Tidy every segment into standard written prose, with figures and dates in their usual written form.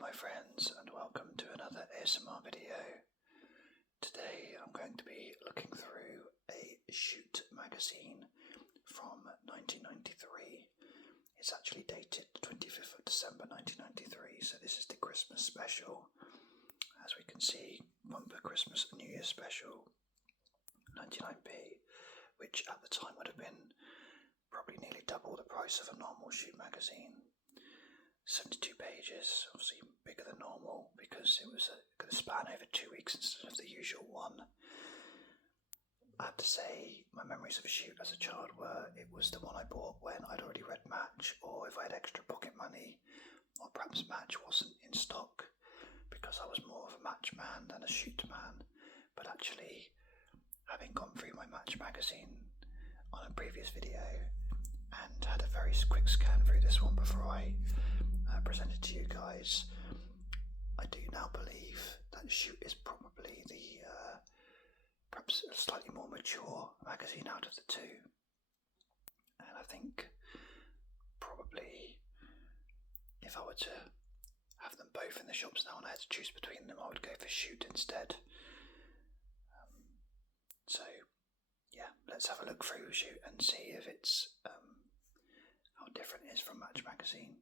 my friends, and welcome to another ASMR video. Today I'm going to be looking through a Shoot magazine from 1993. It's actually dated 25th of December 1993, so this is the Christmas special. As we can see, bumper Christmas and New Year special, 99p, which at the time would have been probably nearly double the price of a normal Shoot magazine. 72 pages, obviously bigger than normal because it was going to span over 2 weeks instead of the usual one. I have to say, my memories of Shoot as a child were it was the one I bought when I'd already read Match, or if I had extra pocket money, or perhaps Match wasn't in stock, because I was more of a Match man than a Shoot man. But actually, having gone through my Match magazine on a previous video and had a very quick scan through this one before I presented to you guys, I do now believe that Shoot is probably the perhaps a slightly more mature magazine out of the two, and I think probably if I were to have them both in the shops now and I had to choose between them, I would go for Shoot instead. So yeah, let's have a look through Shoot and see if it's how different it is from Match magazine.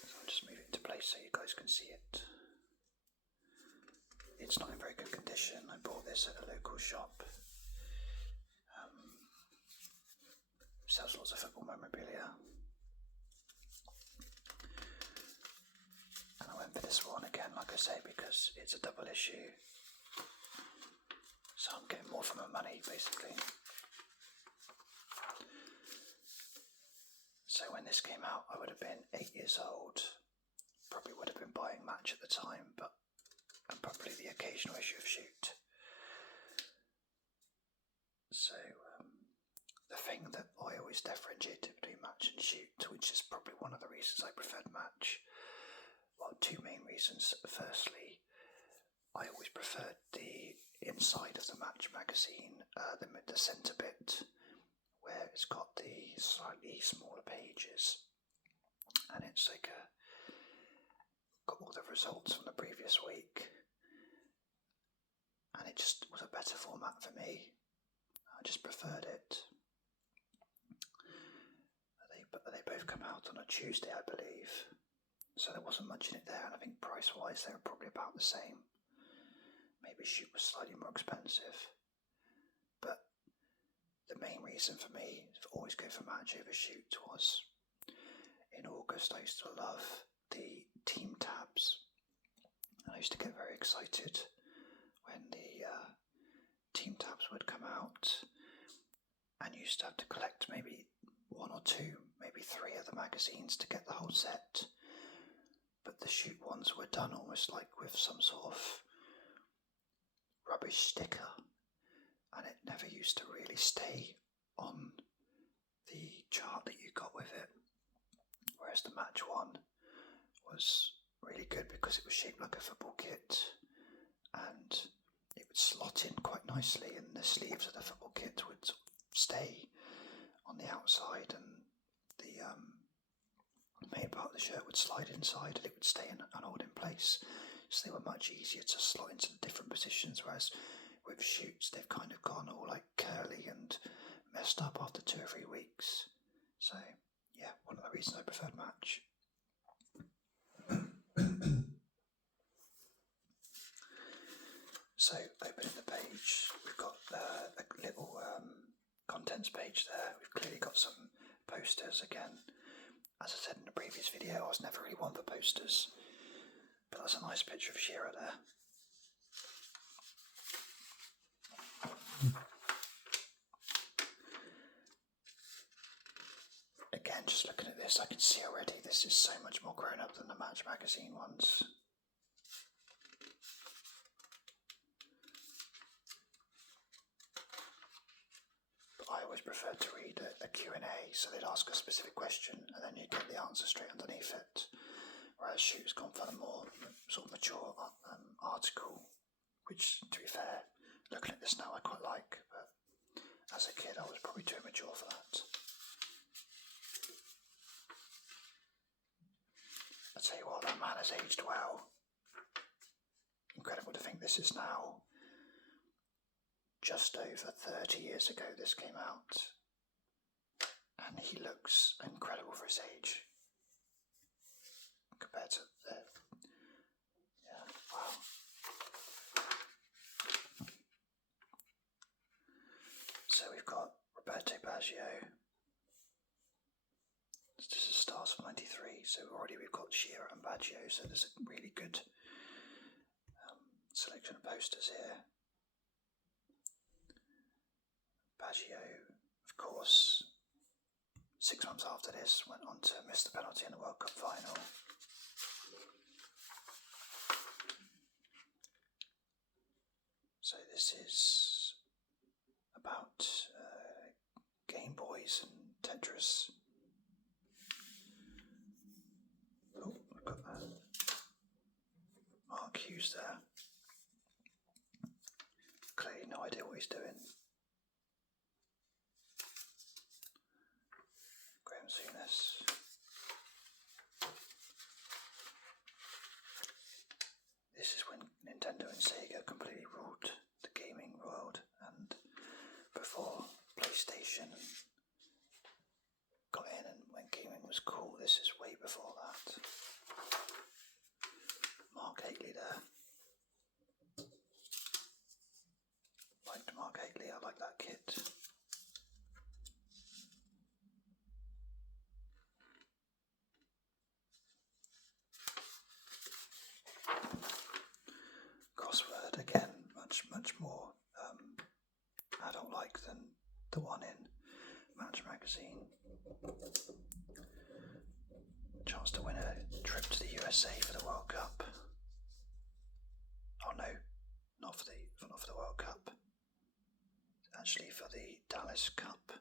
So I'll just move it into place so you guys can see it. It's not in very good condition. I bought this at a local shop. Sells lots of football memorabilia. And I went for this one again, like I say, because it's a double issue. So I'm getting more for my money, basically. So when this came out, I would have been 8 years old. Probably would have been buying Match at the time, but probably the occasional issue of Shoot. So the thing that I always differentiated between Match and Shoot, which is probably one of the reasons I preferred Match, well, two main reasons. Firstly, I always preferred the inside of the Match magazine, the centre bit, where it's got the slightly smaller pages, and it's like got all the results from the previous week, and it just was a better format for me. I just preferred it. They both come out on a Tuesday, I believe, so there wasn't much in it there, and I think price-wise they were probably about the same. Maybe Shoot was slightly more expensive, but the main reason for me to always go for Match over Shoot was in August I used to love the team tabs, and I used to get very excited when the team tabs would come out, and you used to have to collect maybe one or two, maybe three of the magazines to get the whole set. But the Shoot ones were done almost like with some sort of rubbish sticker, and it never used to really stay on the chart that you got with it, whereas the Match one was really good because it was shaped like a football kit, and it would slot in quite nicely, and the sleeves of the football kit would stay on the outside, and the main part of the shirt would slide inside, and it would stay and hold in place. So they were much easier to slot into the different positions, whereas with Shoots they've kind of gone all like curly and messed up after 2 or 3 weeks. So yeah, one of the reasons I preferred Match. So opening the page, we've got a little contents page there. We've clearly got some posters again. As I said in the previous video, I was never really one for posters, but that's a nice picture of Shearer there. Again, just looking at this, I can see already this is so much more grown up than the Match magazine ones. But I always preferred to read a Q&A, so they'd ask a specific question and then you'd get the answer straight underneath it. Whereas Shoot's gone for the more sort of mature article, which, to be fair, looking at this now I quite like, but as a kid I was probably too immature for that. I tell you what, that man has aged well. Incredible to think this is now just over 30 years ago this came out. And he looks incredible for his age. Compared to the... Yeah, wow. So we've got Roberto Baggio. This is Stars of 93, so already we've got Shearer and Baggio, so there's a really good selection of posters here. Baggio, of course, 6 months after this, went on to miss the penalty in the World Cup final. So this is about Game Boys and Tetris. Oh, I've got that. Mark Hughes there. Clearly no idea what he's doing. Graham Souness. This is when Nintendo and Sega completely ruled the gaming world, and before PlayStation got in and when gaming was cool, this is way before that. Mark Hateley there. Liked Mark Hateley, I like that kit. Crossword again, much more adult-like than the one in Match magazine. Chance to win a trip to the USA for the World Cup. Oh no, not for the World Cup. Actually, for the Dallas Cup,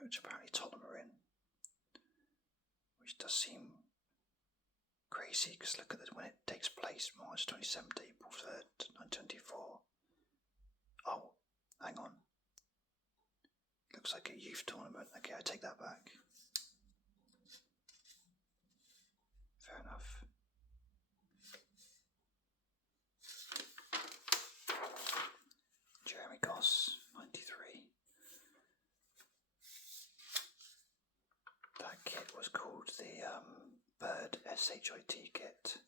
which apparently Tottenham are in, which does seem crazy because look at this when it takes place, March 27th, April 3rd, 1924. Oh, hang on. Looks like a youth tournament. Okay, I take that back. Fair enough. Jeremy Goss, 93. That kit was called the Bird SHIT kit,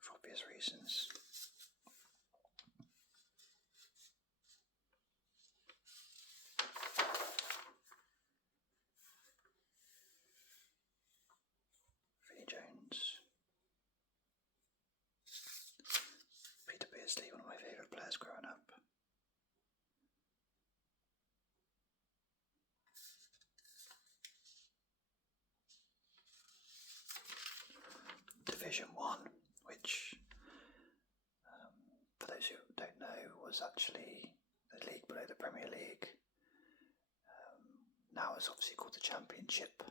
for obvious reasons. Vinnie Jones. Peter Beardsley, one of my favourite players growing up. Division 1, which, for those who don't know, was actually the league below the Premier League. Now it's obviously called the Championship.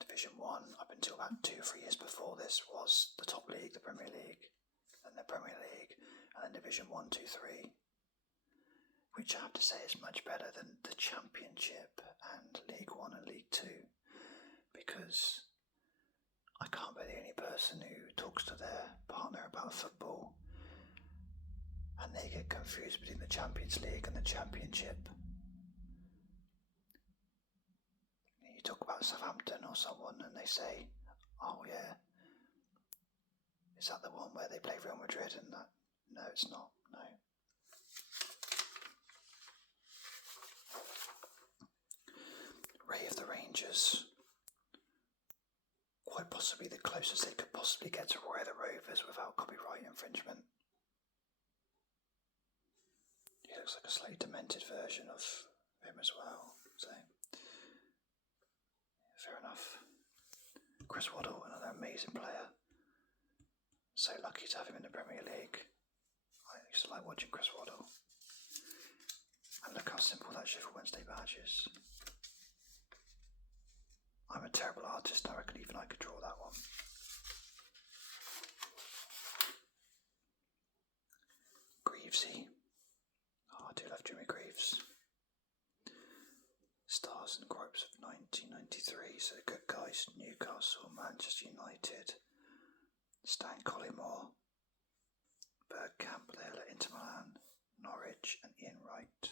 Division 1, up until about 2 or 3 years before this, was the top league, the Premier League, then the Premier League, and then Division 1, 2, 3, which I have to say is much better than the Championship and League 1 and League 2, because I can't be the only person who talks to their partner about football and they get confused between the Champions League and the Championship. You talk about Southampton or someone and they say, oh yeah, is that the one where they play Real Madrid? And that, no, it's not, no. Ray of the Rangers, quite possibly the closest they could possibly get to Roy of the Rovers without copyright infringement. He looks like a slightly demented version of him as well, so fair enough. Chris Waddle, another amazing player. So lucky to have him in the Premier League. I used to like watching Chris Waddle. And look how simple that Sheffield Wednesday badge is. I'm a terrible artist, I reckon even I could draw that one. Greavesy. Oh, I do love Jimmy Greaves. stars and groups of 1993. So the good guys: Newcastle, Manchester United, Stan Collymore, Bergkamp, Inter Milan, Norwich, and Ian Wright.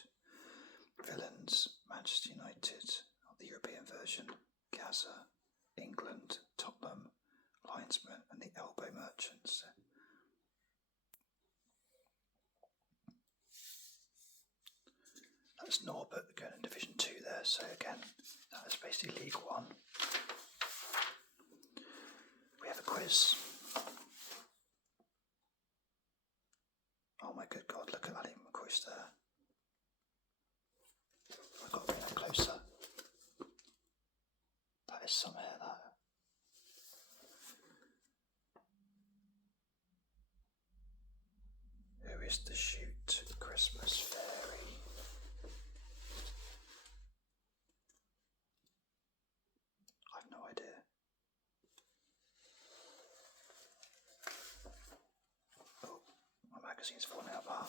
Villains: Manchester United, the European version, Gaza, England, Tottenham, Linesman, and the Elbow Merchants. That's Norbert going in Division 2 there, so again, that is basically League 1. We have a quiz. Oh my good God, look at that even quiz there. I've got to bring that closer. That is some hair, that. Who is the shoot Christmas fairy? I've no idea. Oh, my magazine's falling apart.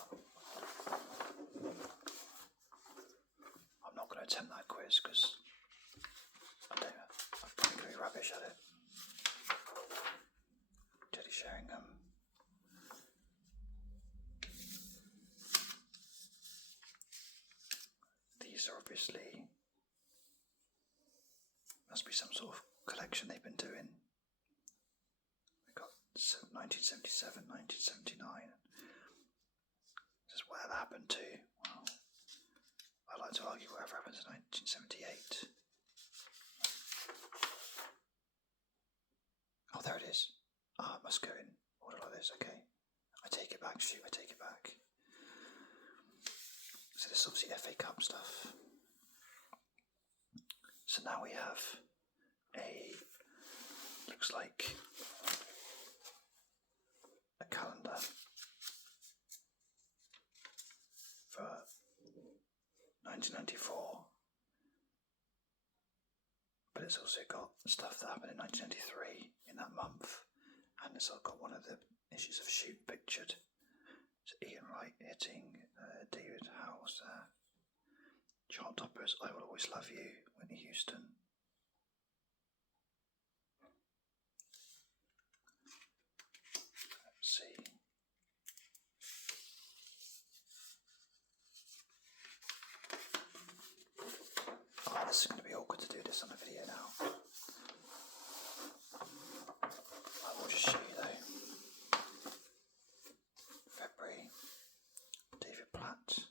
I'm not going to attempt that quiz because I'm probably going to be rubbish at it. Teddy Sheringham. These are obviously, must be some sort of collection they've been doing. We've got 1977, 1979. This is whatever happened to, well, I like to argue whatever happened to 1978. Oh, there it is. Ah, it must go in order like this, okay. I take it back, shoot, I take it back. So this is obviously FA Cup stuff. So now we have looks like a calendar for 1994. But it's also got stuff that happened in 1993 in that month. And it's also got one of the issues of Shoot pictured. So Ian Wright hitting David Howells there. Chart Toppers, I Will Always Love You, Whitney Houston. Let's see. Oh, this is going to be awkward to do this on a video now. I will just show you though. February, David Platt.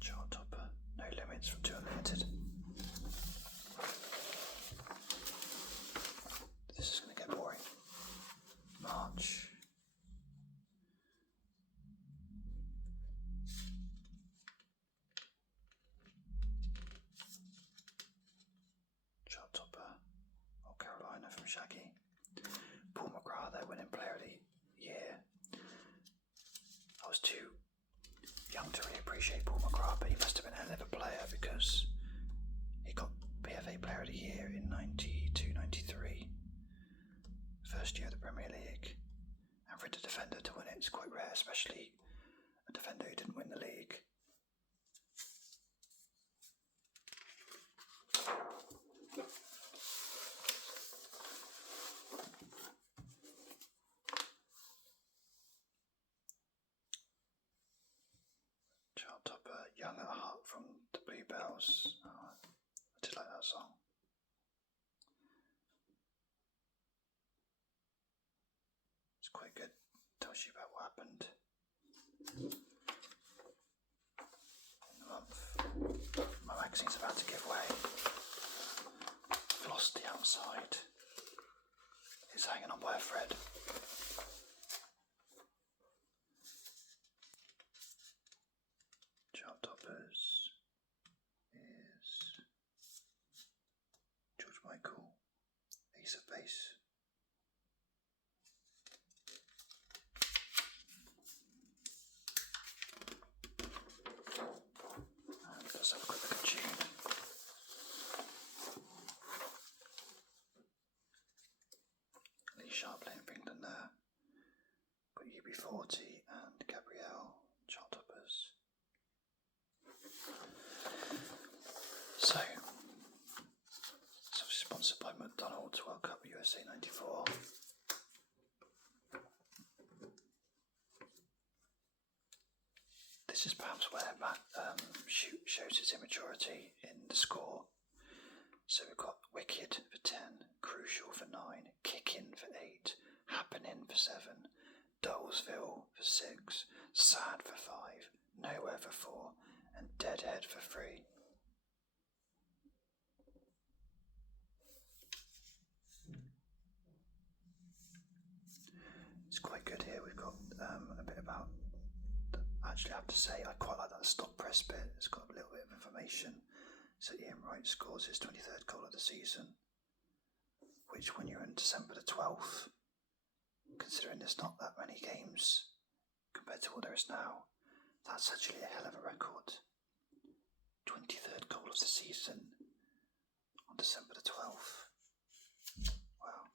Chart Topper, No Limits from 2 Unlimited. This is going to get boring. March. Chart Topper, Old Carolina from Shaggy. Paul McGrath, their winning player of the year. I was too young to really appreciate Paul McGrath, but he must have been a hell of a player because he got PFA Player of the Year in 92-93. First year of the Premier League. And for a defender to win it is quite rare, especially a defender who didn't win the league. Chart Topper, Young at Heart from the Bluebells. Oh, I did like that song. It's quite good. Tells you about what happened in the month. My magazine's about to give way. I've lost the outside. It's hanging on by a thread. Chart Toppers is George Michael, Ace of Base. And let's have a quick look at June. Lee Sharp playing for England there. UB40 and Gabrielle chart toppers. So, it's sponsored by McDonald's World Cup USA 94. This is perhaps where Matt shows his immaturity in the score. So we've got Wicked for 10, Crucial for 9, Kickin' for 8, Happening for 7, Dolesville for 6, Sad for 5, Nowhere for 4, and Deadhead for 3. It's quite good here. We've got a bit about. Actually, I have to say, I quite like that stop press bit. It's got a little bit of information. So Ian Wright scores his 23rd goal of the season, which when you're in December the 12th, considering there's not that many games compared to what there is now, that's actually a hell of a record. 23rd goal of the season on December the 12th. Wow.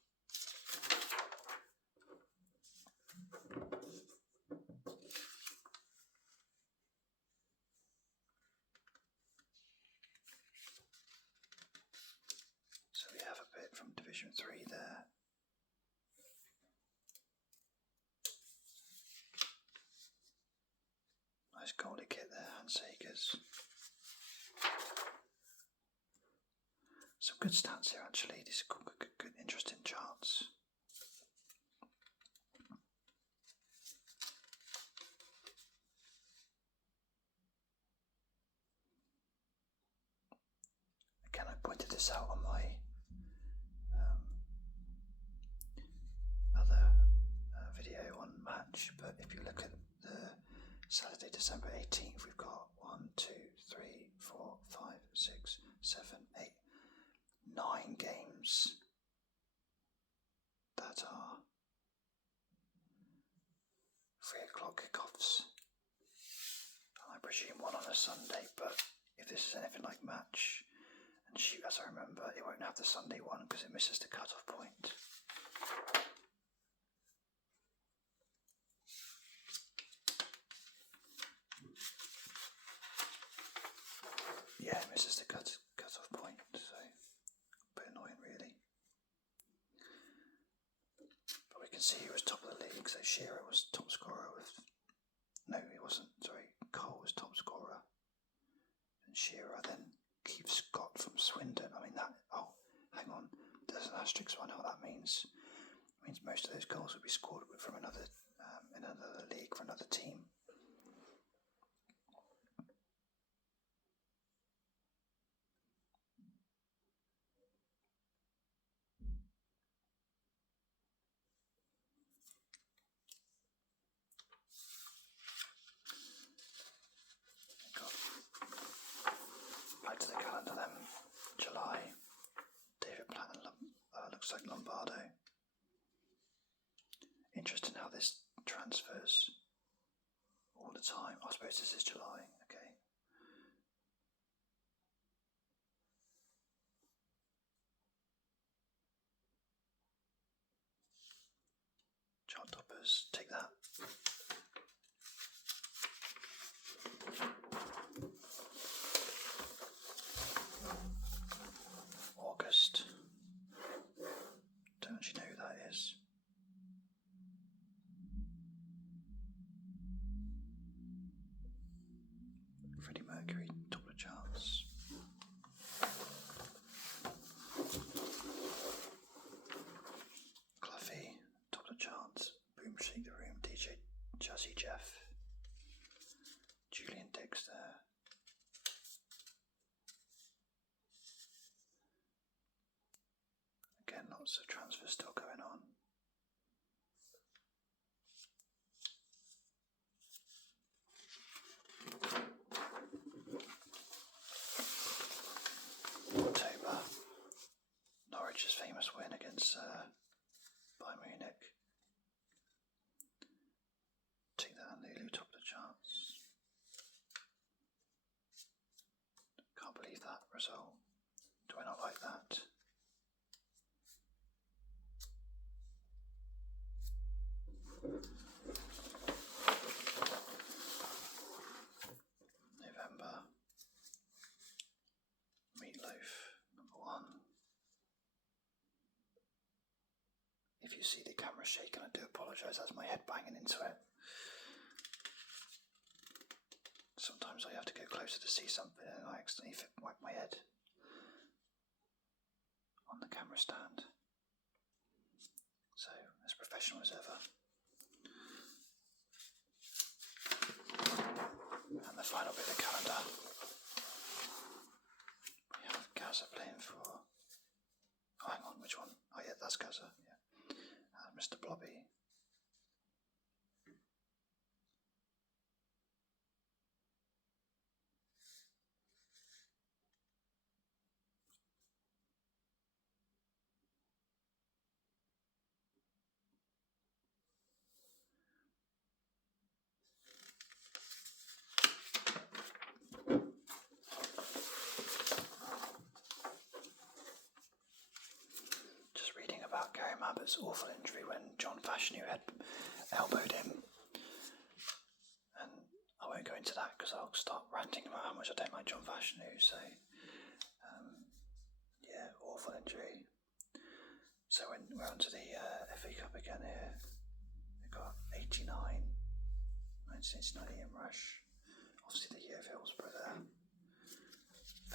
So we have a bit from Division 3 there. Nice goalie kit there, Hansakers. Some good stats here actually, these are good interesting charts. Again, I pointed this out on my other video on match, but if you look at the Saturday, December 18th, we've got 1, 2, 3, 4, 5, 6, 7, 8, 9 games that are 3 o'clock kickoffs. And I presume one on a Sunday, but if this is anything like match and shoot, as I remember, it won't have the Sunday one because it misses the cut-off point. Yeah, it misses the cut-off point, so a bit annoying really. But we can see he was top of the league, so Shearer was top scorer with... No, he wasn't, sorry. Cole was top scorer. And Shearer, then Keith Scott from Swindon. I mean that... Oh, hang on. There's an asterisk, so I know what that means. It means most of those goals would be scored from another in another league for another team. Back to the calendar then. July. David Platt and looks like Lombardo. Interesting how this transfers all the time. I suppose this is July. Okay. Chart toppers, take that. August. Don't actually know who that is. Freddie Mercury, top of the charts. Cluffy, top of the charts. Boom Shake the Room, DJ Jazzy Jeff. Julian Diggs there. Again, lots of transfers still going on. October, Norwich's famous win against Bayern Munich. Take that and Lulu, top of the charts. Can't believe that result. Do I not like that? If you see the camera shaking, I do apologise, that's my head banging into it. Sometimes I have to go closer to see something and I accidentally whack my head on the camera stand. So, as professional as ever. And the final bit of the calendar. We have Gaza playing for... Oh, hang on, which one? Oh yeah, that's Gaza, yeah. And Mr. Blobby. About Gary Mabbutt's awful injury when John Fashanu had elbowed him, and I won't go into that because I'll start ranting about how much I don't like John Fashanu. So yeah, awful injury. So we're on to the FA Cup again here. We've got 89, 1989 Ian Rush, obviously the year of Hillsborough there,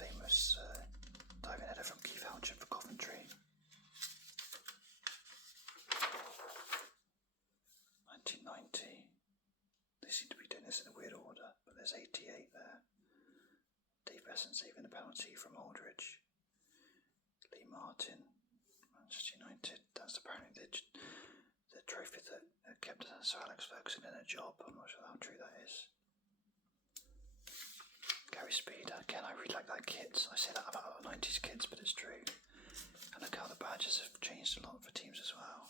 famous diving header from Keith Houchin for Coventry. 1990. They seem to be doing this in a weird order, but there's 88 there. Dave Besson saving a penalty from Aldridge. Lee Martin, Manchester United. That's apparently the trophy that kept Sir Alex Ferguson in a job. I'm not sure how true that is. Gary Speed, again, I really like that kit. I say that about a lot of 90s kits, but it's true. And look how the badges have changed a lot for teams as well.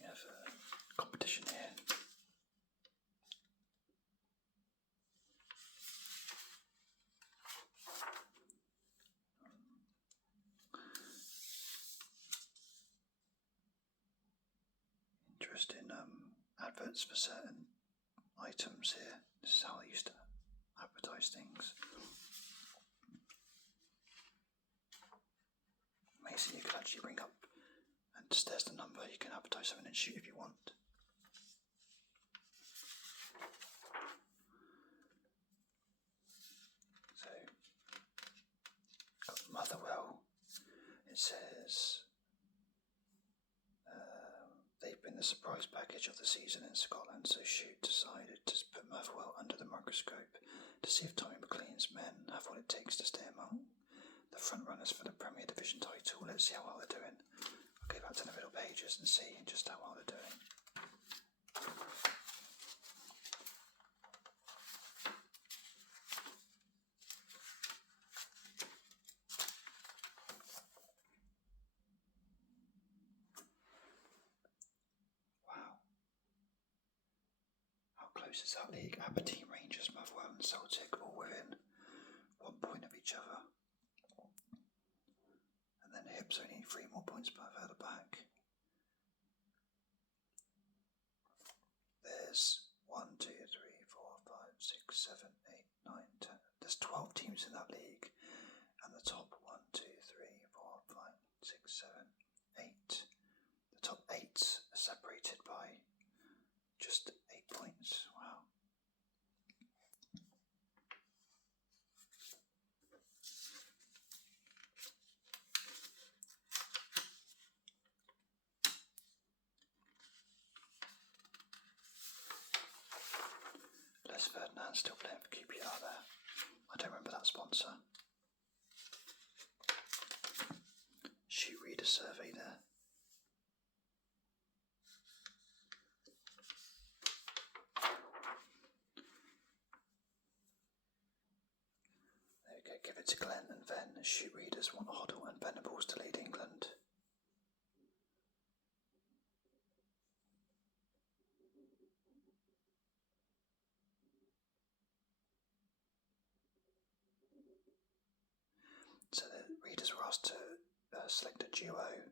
We have a competition here. Interesting adverts for certain items here. This is how they used to advertise things. Amazing, you could actually ring up and just there's the number, you can advertise something and shoot if you want. So, got Motherwell. It says they've been the surprise package of the season in Scotland, so Shoot decided to put Motherwell under the microscope to see if Tommy McLean's men have what it takes to stay among the front runners for the Premier Division title. Let's see how well they're doing. I'll go back to the middle pages and see just how well they're doing. Close is that league? Aberdeen, Rangers, Motherwell and Celtic all within 1 point of each other. And then Hibs only 3 more points further back. There's 1, 2, 3, 4, 5, 6, 7, 8, 9, 10. There's 12 teams in that league. And the top 1, 2, 3, 4, 5, 6, 7, 8. The top 8 are separated by just 8 points. Wow. Les Ferdinand still playing for QPR there. I don't remember that sponsor. Shoot reader survey there. Give it to Glenn and Ven. Shoot readers want Hoddle and Venables to lead England. So the readers were asked to select a duo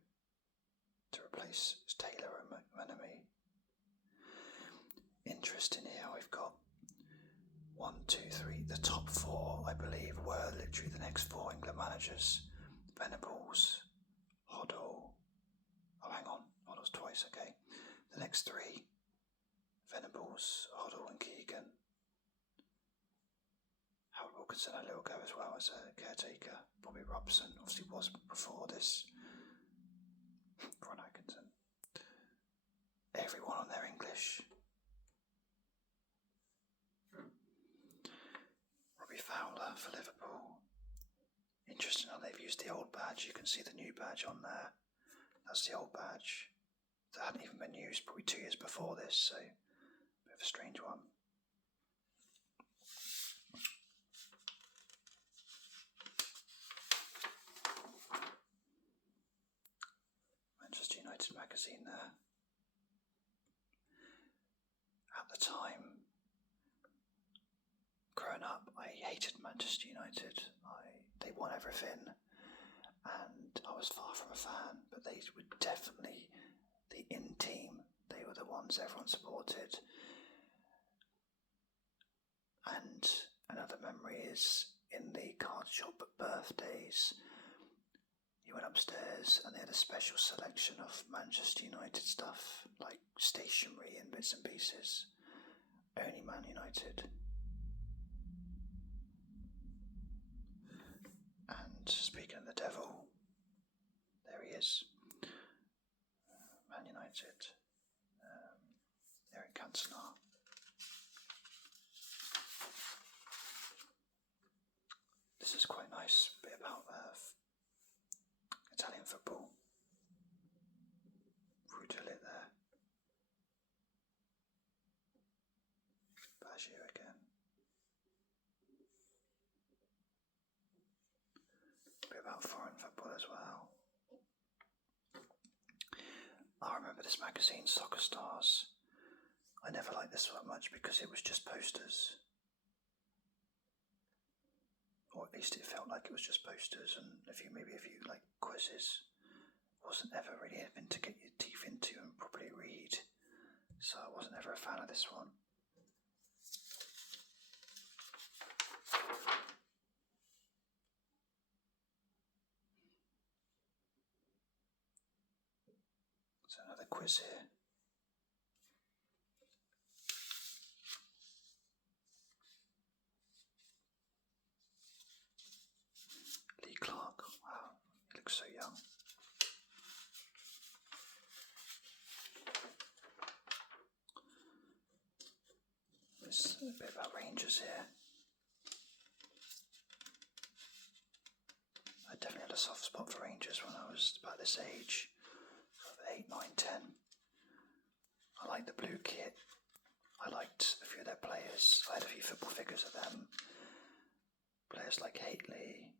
to replace Taylor and McManamy. Interesting here, we've got 1, 2, 3, the top 4, I believe. Wilkinson had a little go as well as a caretaker. Bobby Robson obviously was before this. Ron Atkinson. Everyone on their English. Robbie Fowler for Liverpool. Interesting how they've used the old badge. You can see the new badge on there. That's the old badge. That hadn't even been used probably 2 years before this, so a bit of a strange one. Manchester United magazine there. At the time, growing up, I hated Manchester United. They won everything, and I was far from a fan, but they were definitely the in-team. They were the ones everyone supported. And another memory is in the card shop at birthdays. You went upstairs and they had a special selection of Manchester United stuff, like stationery and bits and pieces. Only Man United. And speaking of the devil, there he is. Man United. Eric Cantona. This is quite a nice bit about Italian football. Rudelit there. Baggio again. A bit about foreign football as well. I remember this magazine, Soccer Stars. I never liked this one much because it was just posters. Or at least it felt like it was just posters, and if you like quizzes, wasn't ever really anything to get your teeth into and properly read, so I wasn't ever a fan of this one. So another quiz here. Lee Clark, wow, he looks so young. There's a bit about Rangers here. I definitely had a soft spot for Rangers when I was about this age, sort of 8, 9, 10. I liked the blue kit. I liked a few of their players. I had a few football figures of them. Players like Haitley,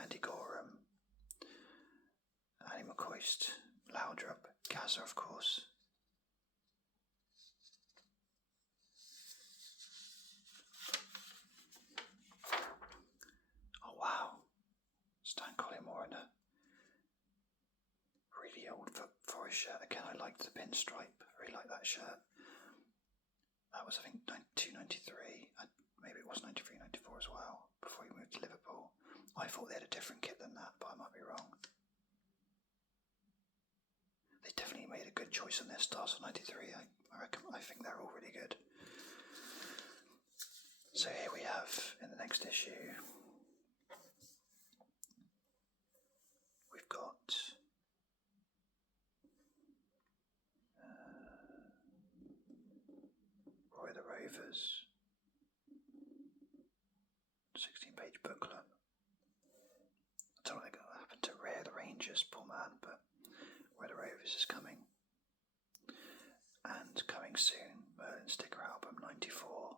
Andy Gorham, Annie McCoist, Laudrup, Gazza, of course. Oh wow, Stan Collymore in a really old Forest shirt. Again, I liked the pinstripe. I really liked that shirt. That was, I think, 92-93. Maybe it was 93-94 as well, before he moved to Liverpool. I thought they had a different kit than that, but I might be wrong. They definitely made a good choice on their stars for 93. I think they're all really good. So here we have, in the next issue, we've got Roy the Rovers, 16-page booklet. I don't know what's going to happen to Rare the Rangers, poor man, but Roy the Rovers is coming. And coming soon, Merlin sticker album 94.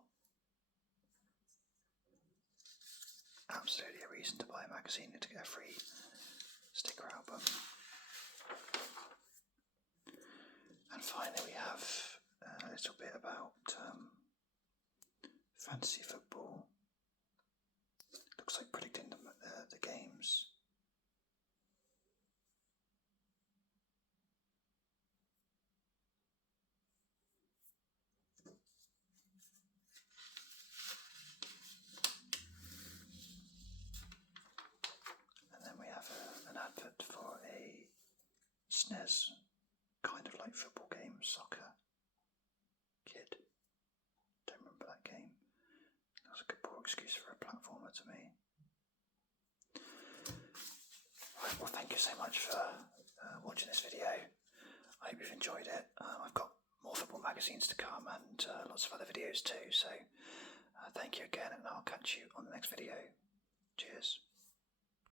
Absolutely a reason to buy a magazine and to get a free sticker album. And finally we have a little bit about fantasy football. Looks like predicting the games. And then we have an advert for a SNES, kind of like football game, soccer kid. Don't remember that game. That was a good board so much for watching this video. I hope you've enjoyed it. I've got more football magazines to come and lots of other videos too, so thank you again, and I'll catch you on the next video. Cheers.